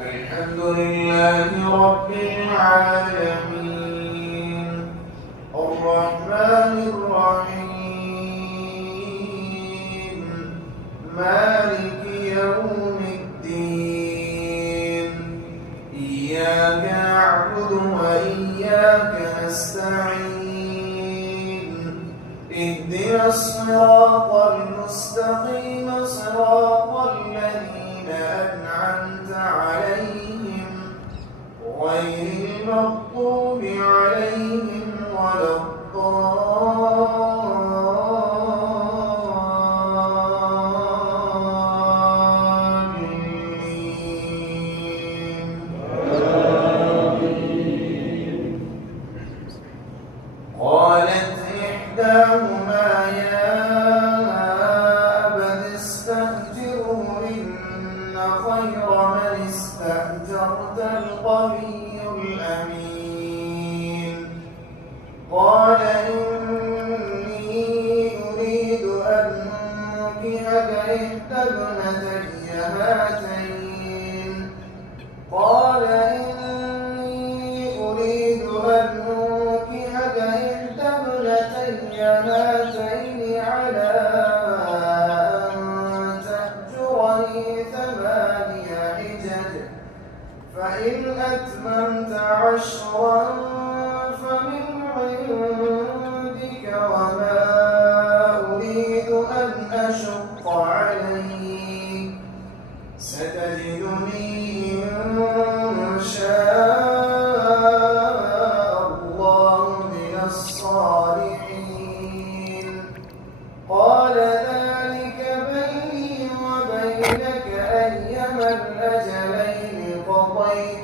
الحمد لله رب العالمين الرحمن الرحيم مالك يوم الدين إياك نعبد وإياك نستعين اهدنا الصراط المستقيم صراط الذين أنعمت عليهم غير المغضوب عليهم ولا الضالين. قالت إحداهما يا أبت استأجره إن خير من استأجرت القوي الأمين. قال إني أريد أن أنكحك إحدى ابنتي هاتين. قال إني أريد أن أنكحك إحدى ابنتي هاتين على أن تأجرني 8 حجج فإن أتممت 10 فمن عندك وما أريد أن أشق عليك ستجدني إن شاء الله من الصالحين. قال ذلك بيني وبينك أيما الأجلين قضيت